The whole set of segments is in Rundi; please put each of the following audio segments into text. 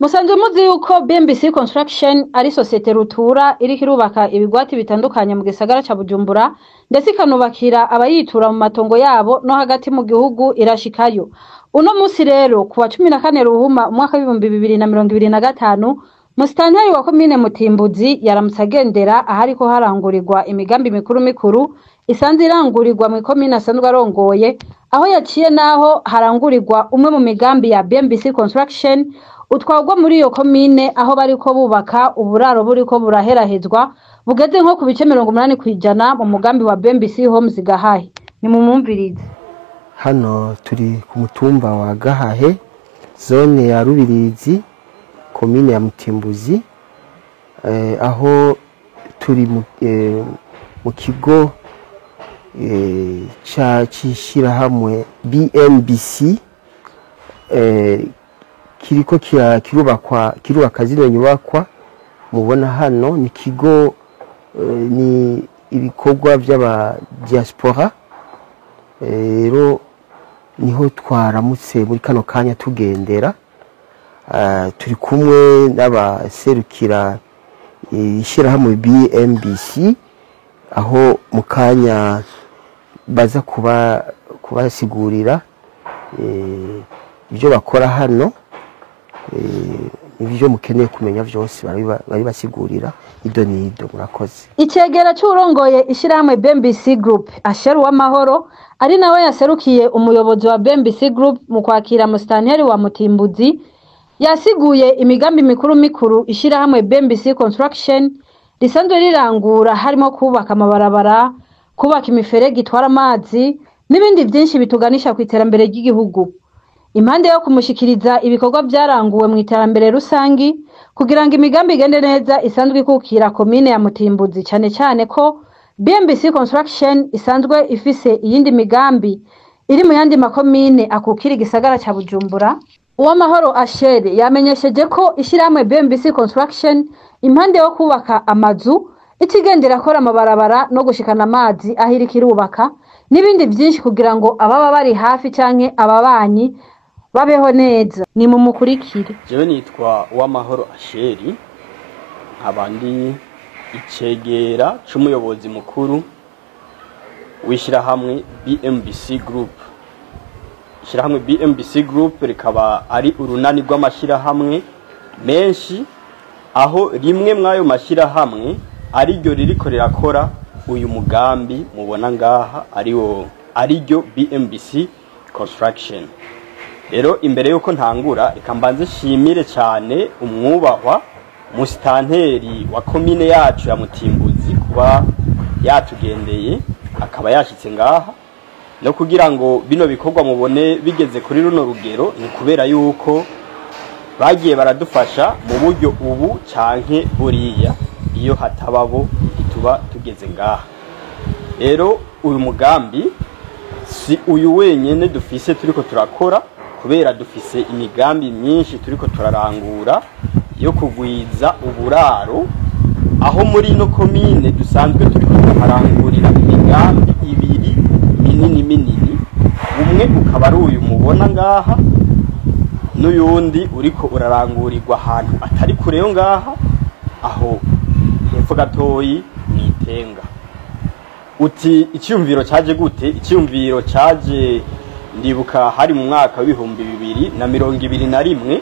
Musanzwe muzi yuko BMBC Construction ari societe rutura iriko irubaka ibigwati bitandukanye mu gisagara ca Bujumbura ndetse ikanubakira abayitura mu matongo yabo no hagati mu gihugu irashikayo. Uno musi rero kuwa 14 Ruhuma umwaka wa 2025 Musitanteri wa komine Mutimbuzi yaramutse agendera ahariko harangurirwa imigambi mikuru isanzwe irangurirwa mu komine asanzwe arongoye, aho yaciye naho harangurirwa umwe mu migambi ya BMBC Construction utwagwa muri iyo komine, aho bariko bubaka uburaro buriko buraherahezwa bugeze nko ku bice 80% mu mugambi wa BMBC Homes Gahahe. Ni mumumvirize. Hano turi ku mutumba wa Gahahe, zone ya Rubirizi, komine ya Mutimbuzi, aho turi mu kigo cishirahamwe BMBC kiriko kirubaka zino nyubakwa mubona hano. Ni kigo ni ibikorwa by'aba diaspora, rero niho twaramutse muri kano kanya tugendera. Turi kumwe n'abaserukira ishirahamwe BMBC, aho mu kanya baza kubasigurira ibyo bakora hano, ibyo mukeneye kumenya byose bari basigurira ido nido. Murakoze. Icegera cy'urongoye ishirahamwe BMBC Group Asheru w'amahoro ari nawe yaserukiye umuyobozi wa BMBC Group mu kwakira Musitanteri wa Mutimbuzi, yasiguye imigambi mikuru ishirahamwe BMBC Construction risanzwe rirangura, harimo kubaka amabarabara, kubaka imiferege itwara amazi n'ibindi byinshi bituganisha ku iterambere ry'igihugu. Impande yo kumushikiriza ibikorwa byaranguwe mu iterambere rusangi kugira ngo imigambi igende neza, isanzwe ikukira komine ya Mutimbuzi, cyane ko BMBC Construction isanzwe ifise iyindi migambi iri mu yandi makomine akukira igisagara ca Bujumbura. Uwamahoro Ashere yamenyesheje ko ishirahamwe BMBC Construction impande yo kubaka amazu ikigendera akora amabarabara no gushikana amazi ahirika irubaka n'ibindi byinshi kugira ngo ababa bari hafi canke ababanyi babeho neza. Ni mumukurikire. Jewe nitwa Uwamahoro Asheri, abandi icegera c'umuyobozi mukuru w'ishirahamwe BMBC Group. Ishirahamwe BMBC Group rikaba ari urunani rw'amashirahamwe menshi, aho rimwe mwayo mashirahamwe ari ryo ririko rirakora uyu mugambi mubona ngaha ariryo BMBC Construction. Rero imbere yuko ntangura reka mbanze shimire cyane umwubahwa musitanteri wa komine yacu ya Mutimbuzi kuba yatugendeye akaba yashitse ngaha, no kugira ngo bino bikorwa mubone bigeze kuri runo rugero ni kubera yuko bagiye baradufasha mu buryo ubu canke buriya, iyo hatababo ituba tugeze ngaha. Rero uyu mugambi si uyu wenyene dufise turiko turakora, kubera dufise imigambi myinshi turiko turarangura yo kugwiza uburaro, aho muri no komine dusanzwe turiko turarangurira imigambi ibiri minini. Umwe ukaba ari uyu mubona ngaha, n'uyundi uriko urarangurirwa ahantu atari kure yo ngaha, aho hepfo gatoyi Mwitenga. Uti icyumviro cyaje gute? Icyumviro cyaje ndibuka hari mu mwaka wa 2021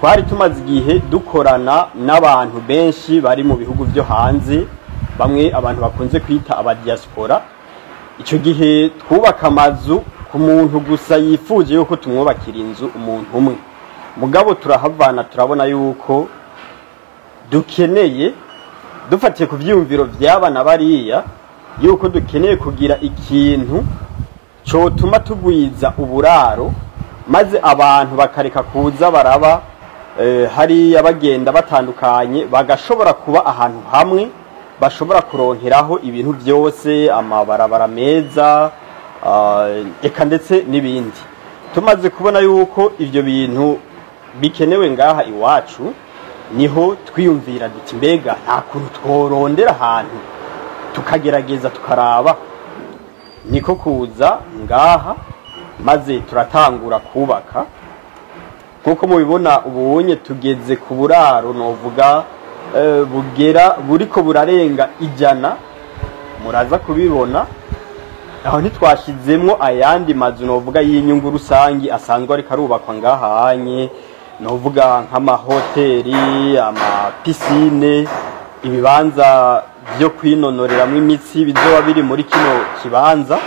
twari tumaze igihe dukorana n'abantu benshi bari mu bihugu byo hanze, bamwe abantu bakunze kwita aba diaspora. Icyo gihe twubaka amazu ku muntu gusa yifuje yuko tumwubakira inzu umuntu umwe, mugabo turahavana turabona yuko dukeneye, dufatiye ku vyumviro vy'abana bariya, yuko dukeneye kugira ikintu cyo tuma tugwiza uburaro, maze abantu bakareka kuza baraba hari abagenda batandukanye, bagashobora kuba ahantu hamwe bashobora kuronkeraho ibintu byose, amabarabara meza, eka ndetse n'ibindi. Tumaze kubona yuko ivyo bintu bikenewe ngaha iwacu, niho twiyumvira duti mbega nta kuntu tworondera ahantu tukagerageza tukaraba. Niko kuza ngaha maze turatangura kubaka. kuko mubibona ubunye tugeze ku buraro novuga bugera buriko burarenga 100 muraza kubibona aho ntitwashizemwo ayandi mazu novuga y'inyungu rusangi asanzwe ariko arubakwa ngahanye novuga nk'amahoteli amapisine ibibanza byo kwinonoreramwo imitsi bizoba biri muri kino kibanza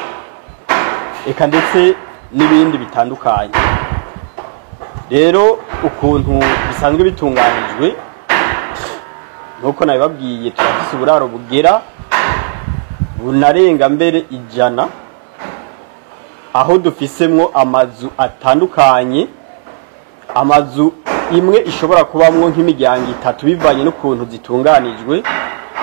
eka ndetse n'ibindi bitandukanye. Rero ukuntu bisanzwe bitunganijwe nuko nabibabwiye turafise uburaro bugera bunarenga mbere 100 aho dufisemwo amazu atandukanye, amazu imwe ishobora kubamwo nk'imiryango 3 bivanye n'ukuntu zitunganijwe,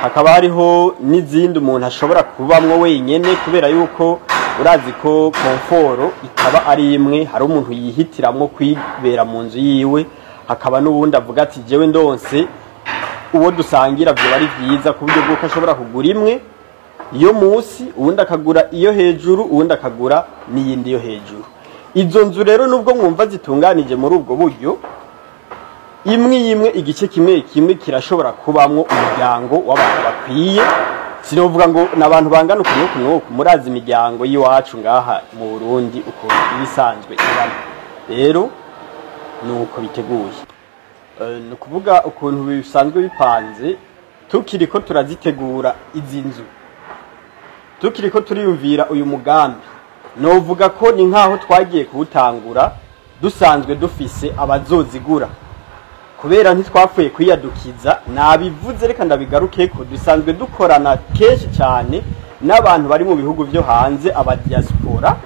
hakaba hariho n'izindi umuntu ashobora kubamwo wenyene kubera yuko urazi ko komforo ikaba ari imwe, hari umuntu yihitiramwo kwibera mu nzu yiwe, hakaba n'ubundi avuga ati jewe ndonse uwo dusangira byo bari byiza ku buryo bw'uko ashobora kugura imwe iyo munsi, ubundi akagura iyo hejuru, ubundi akagura n'iyindi yo hejuru. Izo nzu rero nubwo mwumva zitunganije muri ubwo buryo, imwe igice kimwe kirashobora kubamwo umuryango w'abantu bakwiye. Sinovuga ngo nabantu bangana ukuntu murazi imiryango yiwacu ngaha mu Burundi ukuntu ibisanzwe irana. Rero nuko biteguye. Nukuvuga ukuntu bisanzwe bipanze tukiriko turazitegura izi nzu. Tukiriko turiyumvira uyu mugambi. Novuga ko ni nkaho twagiye kuwutangura dusanzwe dufise abazozigura. Kubera ntitwapfuye kwiyadukiza nabivuze reka ndabigaruke ko dusanzwe dukorana kenshi cyane n'abantu bari mu bihugu byo hanze aba diaspora,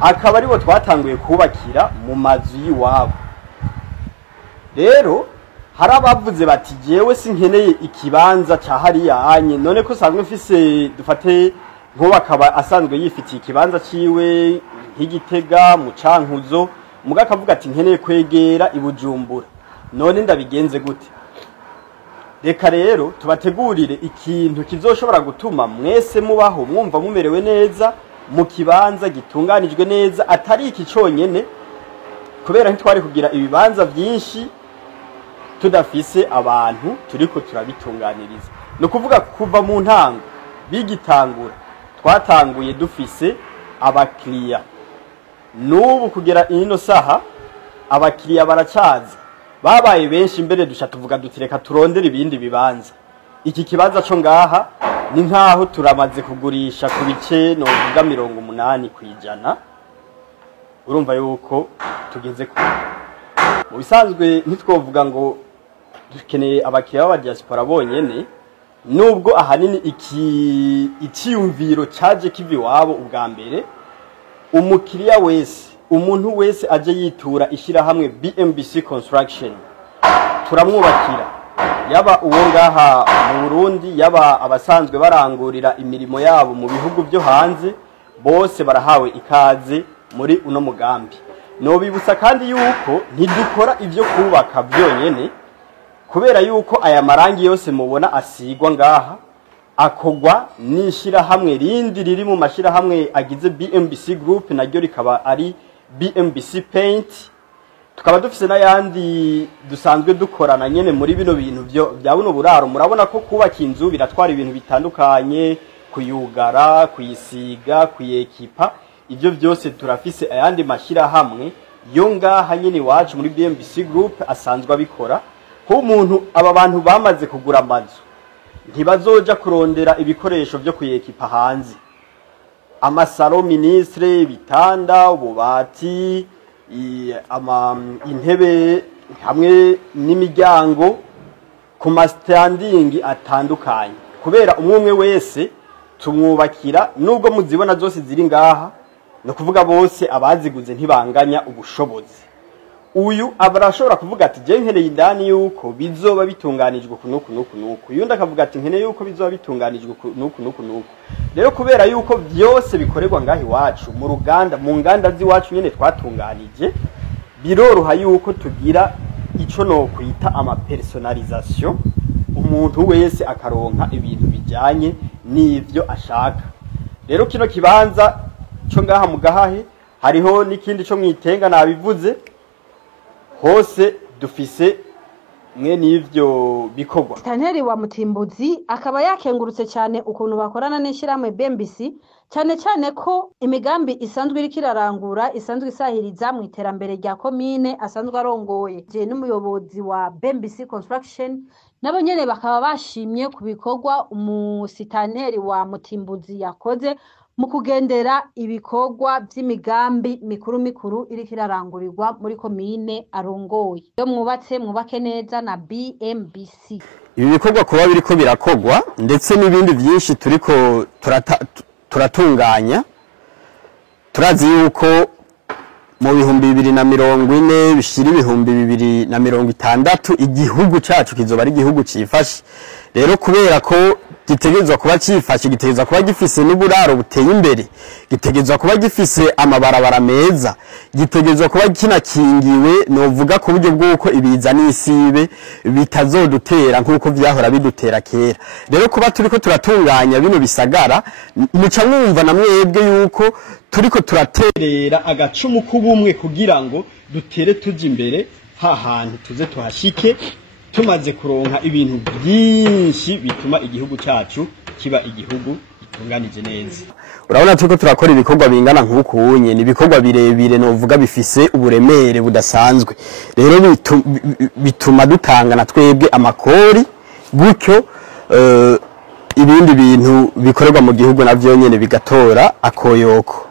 akaba aribo twatanguye kubakira mu mazu yiwabo. Rero hari abavuze bati jewe sinkeneye ikibanza ca hariya hanye, none ko sanzwe mfise dufate nko akaba asanzwe yifitiye ikibanza ciwe nk'Igitega mu Cankuzo, muga akavuga ati nkeneye kwegera i Bujumbura, none ndabigenze gute? Reka rero tubategurire ikintu kizoshobora gutuma mwese mubaho mwumva mumerewe neza mu kibanza gitunganijwe neza, atari iki conyene, kubera ntitwari kugira ibibanza byinshi tudafise abantu turiko turabitunganiriza. No kuvuga kuva mu ntango bigitangura twatanguye dufise abakiriya, n'ubu kugera ino saha abakiriya baracaza, babaye benshi mbere dusha tuvuga dutireka turondera ibindi bibanza. Iki kibanza cyo ngaha ni nkaho turamaze kugurisha ku bice novuga 80%. Urumva yuko tugeze ku mu bisanzwe ntitwovuga ngo dukeneye abakiriya b'aba diaspora bonyene, nubwo ahanini ikiyumviro caje kivi wabo ubwa mbere. Umukiriya wese, umuntu wese aje yitura ishirahamwe BMBC Construction turamwubakira, yaba uwo ngaha mu Burundi yaba abasanzwe barangurira imirimo yabo mu bihugu byo hanze, bose barahawe ikaze muri uno mugambi. No bibutsa kandi yuko ntidukora ivyo kubaka byonyene, kubera yuko aya marangi yose mubona asigwa ngaha akogwa nishira hamwe rindi riri mu mashira hamwe agize BMBC Group, naryo rikaba ari BMBC Paint. Tukaba dufise n'ayandi dusanzwe dukorana nyene muri bino bintu bya buno buraro. Murabona ko kubaka inzu biratwara ibintu bitandukanye, kuyugara, kuyisiga, kuyekipa, ivyo byose turafise ayandi mashira hamwe yo ngaha nyene wacu muri BMBC Group asanzwe abikora. Ko umuntu aba bantu bamaze kugura amazu ntibazoja kurondera ibikoresho byo kuyekipa hanze, amasaro ministre, ibitanda, ububati, intebe hamwe n'imiryango ku standing atandukanye, kubera umwe wese tumwubakira. Nubwo muzibona zose ziri ngaha, no kuvuga bose abaziguze ntibanganya ubushobozi. Uyu abarashobora kuvuga ati je nkeneye indani yuko bizoba bitunganijwe kunuku. Yundi akavuga ati nkeneye yuko bizoba bitunganijwe kunuku. Rero kubera yuko byose bikorerwa ngahi wacu mu ruganda, mu nganda ziwacu nyene twatunganije, biroroha yuko tugira ico no kwita ama personalisation, umuntu wese akaronka ibintu bijanye n'ivyo ashaka. Rero kino kibanza cyo ngaha mu Gahahe hariho n'ikindi cyo mwitenga nabivuze. hose dufise mwe n'ivyo bikorwa. Musitanteri wa Mutimbuzi akaba yakengurutse cyane ukuntu bakorana n'ishyirahamwe BMBC cyane cyane ko imigambi isanzwe iriko irarangura isanzwe isahiriza mu iterambere rya komine asanzwe arongoye. Je n'umuyobozi wa BMBC Construction nabo nyene bakaba bashimye ku bikorwa umusitanteri wa Mutimbuzi yakoze mu kugendera ibikorwa by'imigambi mikuru iriko irarangurirwa muri komine arongoye. Yo mwubake neza na BMBC. Ibi bikorwa kuba biriko birakogwa ndetse n'ibindi byinshi turiko turatunganya, turazi yuko mu 2040 bishira 2060 igihugu cacu kizoba ari igihugu cifashe. Rero kubera ko gitegerezwa kuba cifashe, gitegerezwa kuba gifise n'uburaro buteye imbere, gitegerezwa kuba gifise amabarabara meza, gitegerezwa kuba kinakingiwe, novuga ku buryo bw'uko ibiza n'isibe bitazodutera nk'uko vyahora bidutera kera. Rero kuba turiko turatunganya bino bisagara, muca mwumva na mwebwe yuko turiko turaterera agacumu k'ubumwe kugira ngo dutere tuja imbere hahantu tuze tuhashike, tumaze kuronka ibintu byinshi bituma igihugu cyacu kiba igihugu gitunganije neza. Urabona turiko turakora ibikorwa bingana nk'ukunye, ni ibikorwa birebire novuga bifise uburemere budasanzwe. Rero bituma dutanga na twebwe amakori, gutyo ibindi bintu bikorerwa mu gihugu navyo nyene bigatora akoyoko.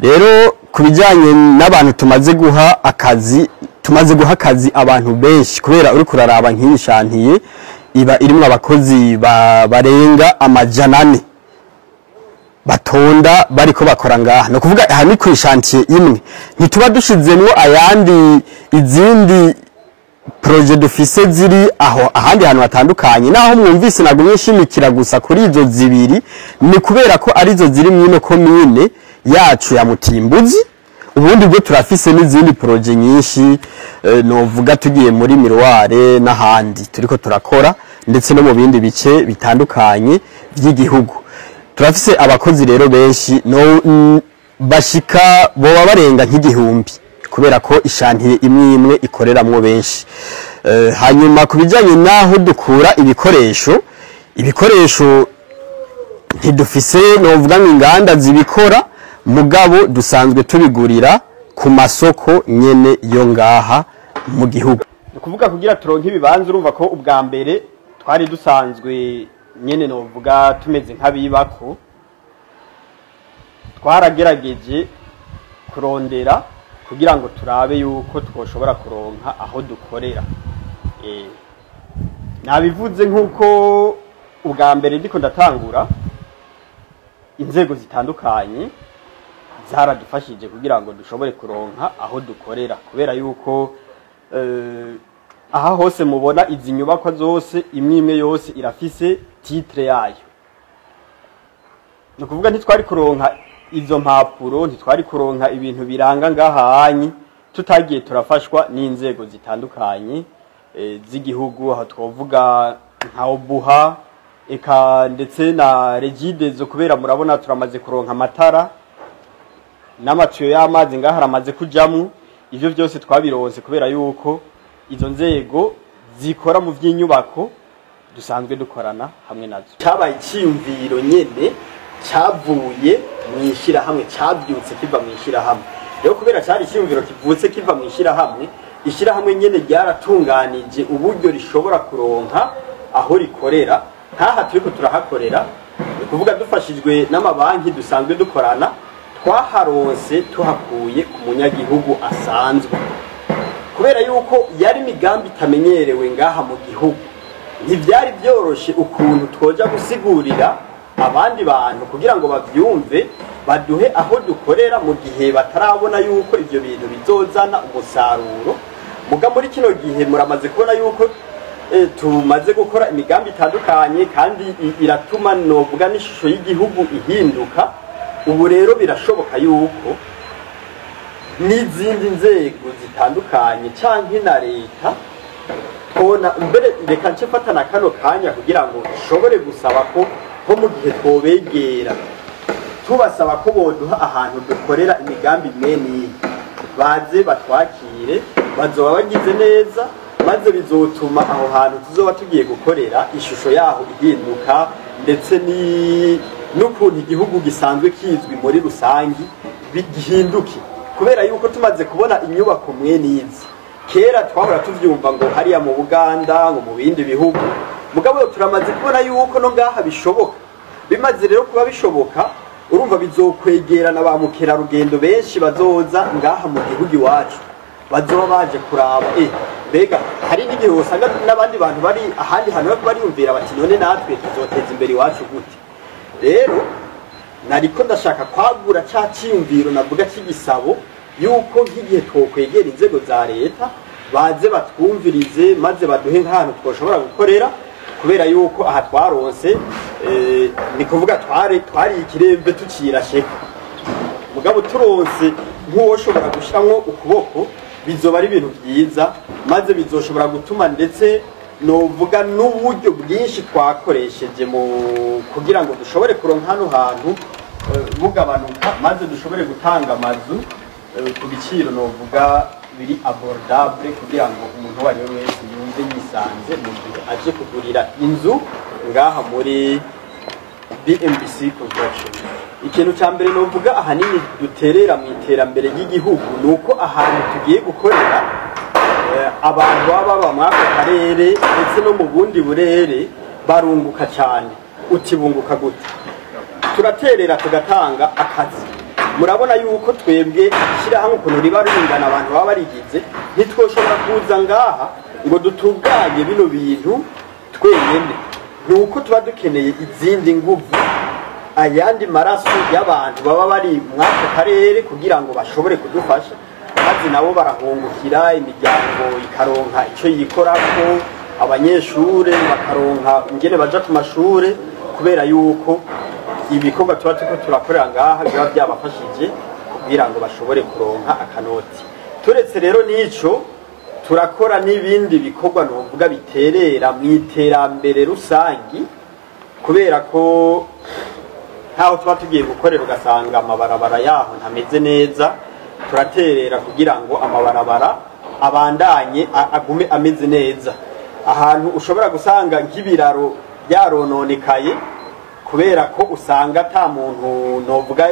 Rero kubijanye n'abantu tumaze guha akazi abantu benshi, kubera uri kuraraba nk'ishantiye iba irimwe abakozi barenga 400 batonda bariko bakora ngaha. No kuvuga aha ni kwishantiye imwe, ntituba dushizemwo ayandi izindi projet dufise ziri aho ahandi hantu hatandukanye. Naho mwumvise nagumye nshimikira gusa kuri izo zibiri, ni kubera ko arizo ziri mwino komine yacu ya Mutimbuzi. Ubundi bwo turafise n'izindi projet nyinshi, novuga tugiye muri Miroire n'ahandi turiko turakora, ndetse no mu bindi bice bitandukanye by'igihugu. Turafise abakozi rero benshi, no bashika boba barenga nk'igihumbi, kubera ko ishantiye imwe ikoreramwo benshi. Hanyuma kubijanye naho dukura ibikoresho ntidufise novuga ng'inganda zibikora, mugabo dusanzwe tubigurira ku masoko nyene yo ngaha mu gihugu. Kuvuga kugira turonke ibibanza, urumva ko ubwa mbere twari dusanzwe nyene novuga tumeze nk'abibako, twaragerageje kurondera kugira ngo turabe yuko twoshobora kuronka aho dukorera. Nabivuze nk'uko ubwa mbere ndiko ndatangura, inzego zitandukanye zaradufashije kugira ngo dushobore kuronka aho dukorera, kubera yuko aha hose mubona izi nyubakwa zose imwe yose irafise titre yayo. No kuvuga ntitwari kuronka izo mpapuro, ntitwari kuronka ibintu biranga ngahanyi tutagiye turafashwa n'inzego zitandukanye z'igihugu. Aho twovuga nka Obuha eka ndetse na Regidezo, kubera murabona turamaze kuronka amatara n'amatiyo y'amazi ngaha aramaze kujamwo. Ivyo byose twabironse kubera yuko izo nzego zikora mu vy'inyubako dusanzwe dukorana hamwe nazo. Cyabaye cyiyumviro nyene cyavuye mwishira hamwe, cyabyutse kiva mwishira hamwe. Rero kubera cyari cyiyumviro kivutse kiva mwishira hamwe, ishira hamwe nyene ryaratunganije uburyo rishobora kuronka aho rikorera. Nkaha turiko turahakorera, ni kuvuga dufashijwe n'amabanki dusanzwe dukorana, twaharonse tuhakuye ku munyagihugu asanzwe, kubera yuko yari migambi itamenyerewe ngaha mu gihugu. Ntivyari byoroshe ukuntu twoja gusigurira abandi bantu kugira ngo bavyumve, baduhe aho dukorera mu gihe batarabona yuko ivyo bintu bizozana umusaruro. Muga muri kino gihe muramaze kubona yuko tumaze gukora imigambi itandukanye, kandi iratuma novuga n'ishusho y'igihugu ihinduka. Ubu rero birashoboka yuko n'izindi nzego zitandukanye canke na leta tona mbere, reka nce fatana kano kanya kugira ngo ishobore gusaba ko mu gihe twobegera tubasaba ko boduha ahantu dukorera imigambi mwene baze batwakire bazoba bagize neza, maze bizotuma aho hantu tuzoba tugiye gukorera ishusho yaho ihinduka, ndetse n'ukuntu igihugu gisanzwe kizwi muri rusangi bigihinduke, kubera yuko tumaze kubona inyubako mwenizi. Kera twahora tuvyumva ngo hariya mu Buganda, ngo mu bindi bihugu, mugabo turamaze kubona yuko no ngaha bishoboka. Bimaze rero kuba bishoboka, urumva bizokwegerana ba mukerarugendo benshi bazoza ngaha mu gihugu iwacu, bazoba baje kuraba mbega hari n'igihe usanga n'abandi bantu bari ahandi hantu bariyumvira bati none natwe tuzoteza imbere iwacu gute. Rero nariko ndashaka kwagura ca ciyumviro navuga cy'igisabo yuko nk'igihe twokwegera inzego za leta baze batwumvirize, maze baduhe nk'ahantu twoshobora gukorera, kubera yuko aha twaronse ni kuvuga twari ikiremve tukirasheka, mugabo turonse nk'uwoshobora gushiramwo ukuboko bizoba ari ibintu byiza, maze bizoshobora gutuma ndetse novuga n'uburyo bwinshi twakoresheje mu kugira ngo dushobore kuronka hano hantu bugabanuka, maze dushobore gutanga amazu ku biciro novuga biri abordable, kugira ngo umuntu uwo ari we wese yumve yisanze mu gihe aje kugurira inzu ngaha muri BMBC Construction. Ikintu ca mbere novuga ahanini duterera mu iterambere ry'igihugu nuko ahantu tugiye gukorera abantu baba mwako karere ndetse no mu bundi burere barunguka cyane. Utibunguka gute? Turaterera tugatanga akazi. Murabona yuko twebwe ishyirahamwe ukuntu riba ringana abantu baba barigize, ntitwoshobora kuza ngaha ngo dutunganye bino bintu twenyene, nuko tuba dukeneye izindi nguvu, ayandi maraso y'abantu baba bari mwako karere kugira ngo bashobore kudufasha, maze nabo barahungukira, imiryango ikaronka icyo yikorako, abanyeshure bakaronka ingene baja ku mashure, kubera yuko ibikorwa tuba turiko turakorera ngaha biba byabafashije kugira ngo bashobore kuronka akanoti. Turetse rero n'ico, turakora n'ibindi bikorwa novuga biterera mu iterambere rusangi, kubera ko ntaho tuba tugiye gukorera ugasanga amabarabara yaho ntameze neza, turaterera kugira ngo amabarabara abandanye agume ameze neza. Ahantu ushobora gusanga nk'ibiraro byarononekaye kubera ko usanga ata muntu novuga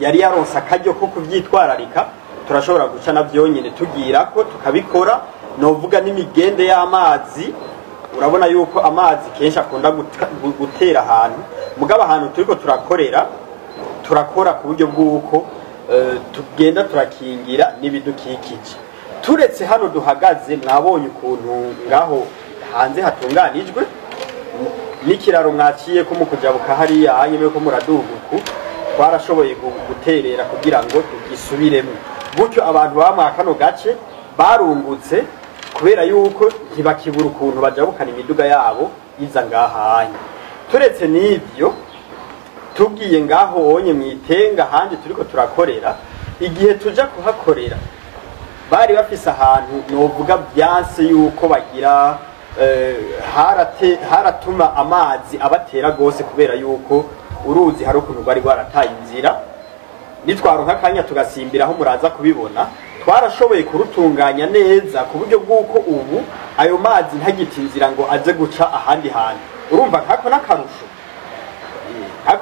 yari yaronsa akaryo ko kuvyitwararika, turashobora guca navyo nyene tugira ko tukabikora. Novuga n'imigende y'amazi, urabona yuko amazi kenshi akunda gutera ahantu, mugabo ahantu turiko turakorera turakora ku buryo bw'uko tugenda turakingira n'ibidukikije. Turetse hano duhagaze, mwabonye ukuntu ngaho hanze hatunganijwe, n'ikiraro mwaciye ko mukujabuka hariya hanyuma ko muraduguku, twarashoboye guterera kugira ngo tugisubiremo, gutyo abantu baba kano gace barungutse, kubera yuko ntibakibura ukuntu bajabukana imiduga yabo iza ngahanye. Turetse n'ivyo, tugiye ngaho onye mwitenga handi turiko turakorera, igihe tuja kuhakorera bari bafise ahantu novuga byanse yuko bagira haratuma amazi abatera gose, kubera yuko uruzi hari ukuntu bari rwarataye inzira. Nitwaronka akanya tugasimbiraho muraza kubibona, twarashoboye kurutunganya neza ku buryo bw'uko ubu ayo mazi ntagita inzira ngo aze guca ahandi hantu. Urumva kako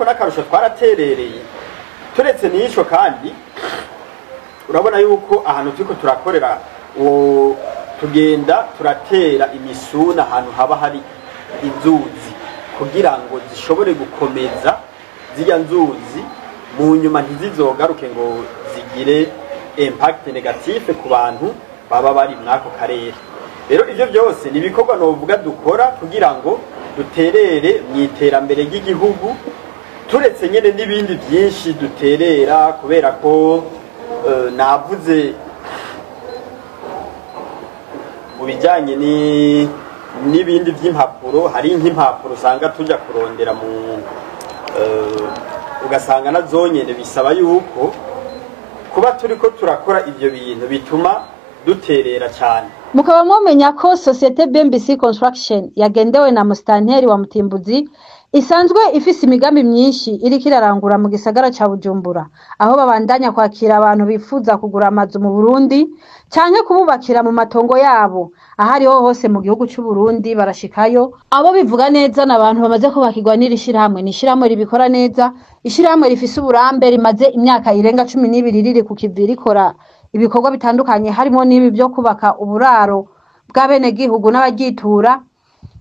n'akarusho twaraterereye. Turetse n'ico kandi, urabona yuko ahantu turiko turakorera tugenda turatera imisuna ahantu haba hari inzuzi, kugira ngo zishobore gukomeza zirya nzuzi mu nyuma ntizizogaruke ngo zigire impact negative ku bantu baba bari mwako karere. Rero ivyo byose ni ibikorwa novuga dukora kugira ngo duterere mu iterambere ry'igihugu. Turetse nyene n'ibindi byinshi duterera, kubera ko navuze mu bijyanye n'ibindi by'impapuro, hari nk'impapuro usanga tujya kurondera ugasanga na zonyene bisaba yuko kuba turiko turakora ibyo bintu bituma duterera cyane. mukaba mwomenya ko societe BMBC Construction yagendewe na musitanteri wa Mutimbuzi isanzwe ifise imigambi myinshi iriko irarangura mu gisagara ca Bujumbura, aho babandanya kwakira abantu bifuza kugura amazu mu Burundi canke kububakira mu matongo yabo. Ahariho hose mu gihugu c'u Burundi barashikayo. Abo bivuga neza n'abantu bamaze kubakirwa n'irishirahamwe, n'ishirahamwe ribikora neza, ishirahamwe rifise uburambe rimaze imyaka irenga 12 riri ku kivi rikora ibikorwa bitandukanye, harimo n'ibi byo kubaka uburaro bw'abene gihugu n'abagitura.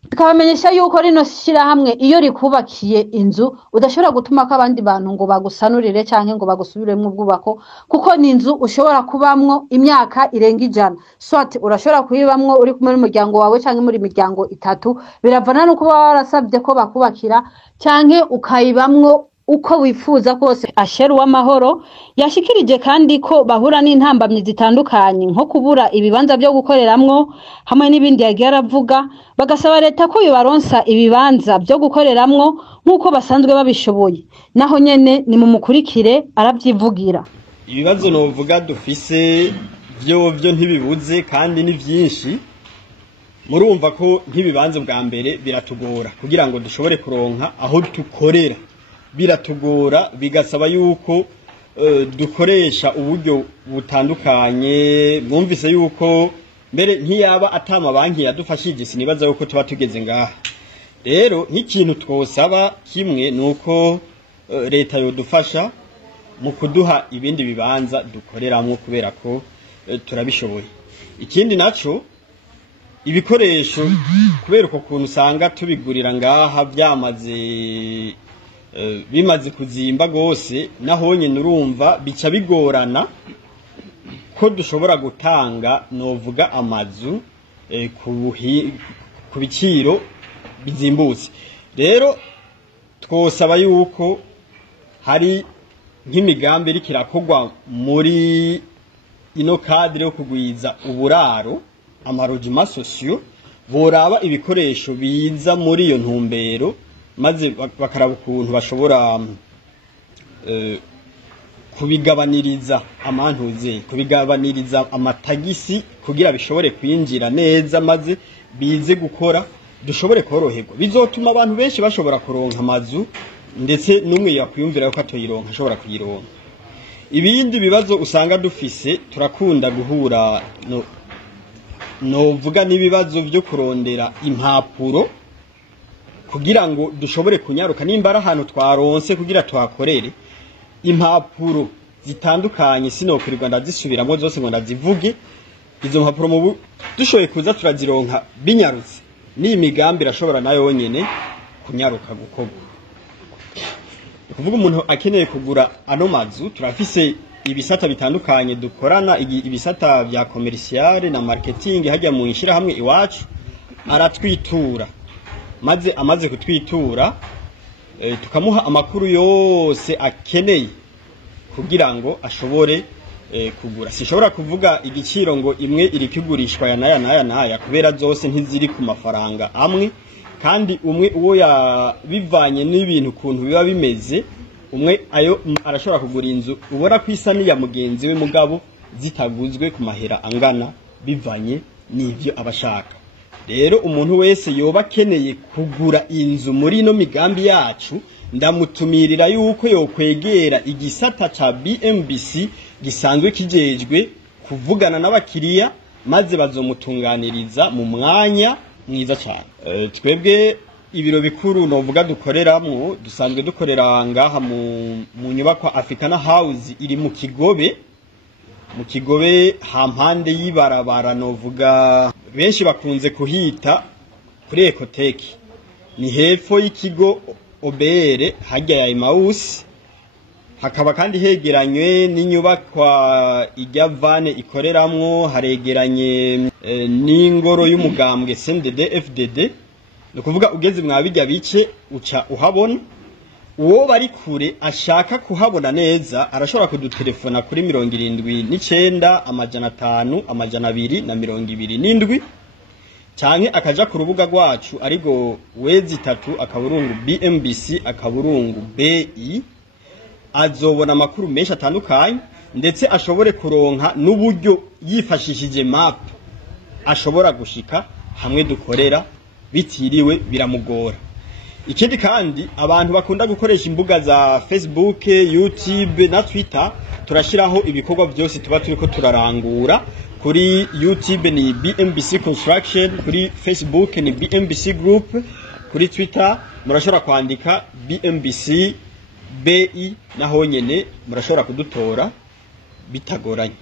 Tukabamenyesha yuko rino shirahamwe iyo rikubakiye inzu udashobora gutuma ko abandi bantu ngo bagusanurire canke ngo bagusubiremwo ubwubako, kuko ni inzu ushobora kubamwo imyaka irenga 100. Soit urashobora kuyibamwo uri kumwe n'umuryango wawe canke muri miryango 3, biravana no kuba warasabye ko bakubakira canke ukayibamwo uko wifuza kose. Asheru w'amahoro yashikirije kandi ko bahura n'intambamyi zitandukanye nko kubura ibibanza byo gukoreramwo hamwe n'ibindi yagiye aravuga, bagasaba leta ko yobaronsa ibibanza byo gukoreramwo nk'uko basanzwe babishoboye. Naho nyene ni mu mukurikire aravyivugira. Ibibazo novuga dufise byo ntibibuze kandi ni vyinshi. Murumva ko nk'ibibanza bwa mbere biratugora kugira ngo dushobore kuronka aho dukorera, biratugora bigasaba yuko dukoresha uburyo butandukanye. Mwumvise yuko mbere ntiyaba atama banki yadufashije, sinibaza yuko tuba tugeze ngaha. Rero nk'ikintu twosaba kimwe nuko leta yodufasha mu kuduha ibindi bibanza dukoreramwo kubera ko turabishoboye. Ikindi naco ibikoresho, kubera uko kuntu usanga tubigurira ngaha bimaze kuzimba gose, naho nyene urumva bica bigorana ko dushobora gutanga novuga amazu ku biciro bizimbutse. Rero twosaba yuko hari nk'imigambi iriko irakorwa muri ino cadre yo kugwiza uburaro, amarogima sociaux, boraba ibikoresho biza muri iyo ntumbero, maze bakaraba ukuntu bashobora kubigabaniriza amantuze, kubigabaniriza amatagisi kugira bishobore kwinjira neza, maze bize gukora dushobore koroherwa. Bizotuma abantu benshi bashobora kuronka amazu, ndetse n'umwe yakwiyumvira ko atoyironka ashobora kuyironka. Ibindi bibazo usanga dufise, turakunda guhura novuga n'ibibazo byo kurondera impapuro kugira ngo dushobore kunyaruka. Nimba ari ahantu twaronse kugira tuhakorere, impapuro zitandukanye sinokurirwa ndazisubiramo zose ngo ndazivuge. Izo mpapuro mu dushoboye kuza turazironka binyarutse, ni imigambi irashobora nayo nyene kunyaruka gukorwa. Kuvuga umuntu akeneye kugura ano mazu, turafise ibisata bitandukanye dukorana, ibisata vya commercial na marketing. Hajya mu ishira hamwe iwacu aratwitura, maze amaze kutwitura tukamuha amakuru yose akeneye kugira ngo ashobore kugura. Sishobora kuvuga igiciro ngo imwe iri kugurishwa ya naya kubera zose ntiziri ku mafaranga amwe, kandi umwe uwo bivanye n'ibintu kuntu biba bimeze. Umwe ayo arashobora kugura inzu ubora kwisani ya mugenzi we, mugabo zitaguzwe ku mahera angana bivanye n'ivyo abashaka. Rero umuntu wese yoba akeneye kugura inzu muri no migambi yacu, ndamutumirira yuko yokwegera igisata ca BMBC gisanzwe kijejwe kuvugana n'abakiriya, maze bazomutunganiriza mu mwanya mwiza cyane. Twebwe ibiro bikuru novuga dukoreramwo, dusanzwe dukorera ngaha mu nyubakwa Africana House iri mu Kigobe hampande y'ibarabara, novuga benshi bakunze kuhita kuri Ecotech. Ni hepfo y'ikigo OBR hajya ya Emmaus. Hakaba kandi hegeranywe n'inyubakwa ijya vane ikoreramwo, haregeranye n'ingoro y'umugambwe CNDD FDD. No kuvuga ugeze mwabijya bice uca uhabona. Uwo bari kure ashaka kuhabona neza arashobora kudutelefona kuri 79 amajana 5 amajana 227 canke akaja ku rubuga rwacu arigo wezi3 akaburungu BMBC akaburungu BI, azobona amakuru menshi atandukanye, ndetse ashobore kuronka n'uburyo yifashishije map ashobora gushika hamwe dukorera bitiriwe biramugora. Ikindi kandi abantu bakunda gukoresha imbuga za Facebook, YouTube na Twitter, turashiraho ibikorwa byose tuba turiko turarangura. Kuri YouTube ni BMBC Construction, kuri Facebook ni BMBC Group, kuri Twitter murashobora kwandika BMBC BI naho nyene murashobora kudutora bitagoranye.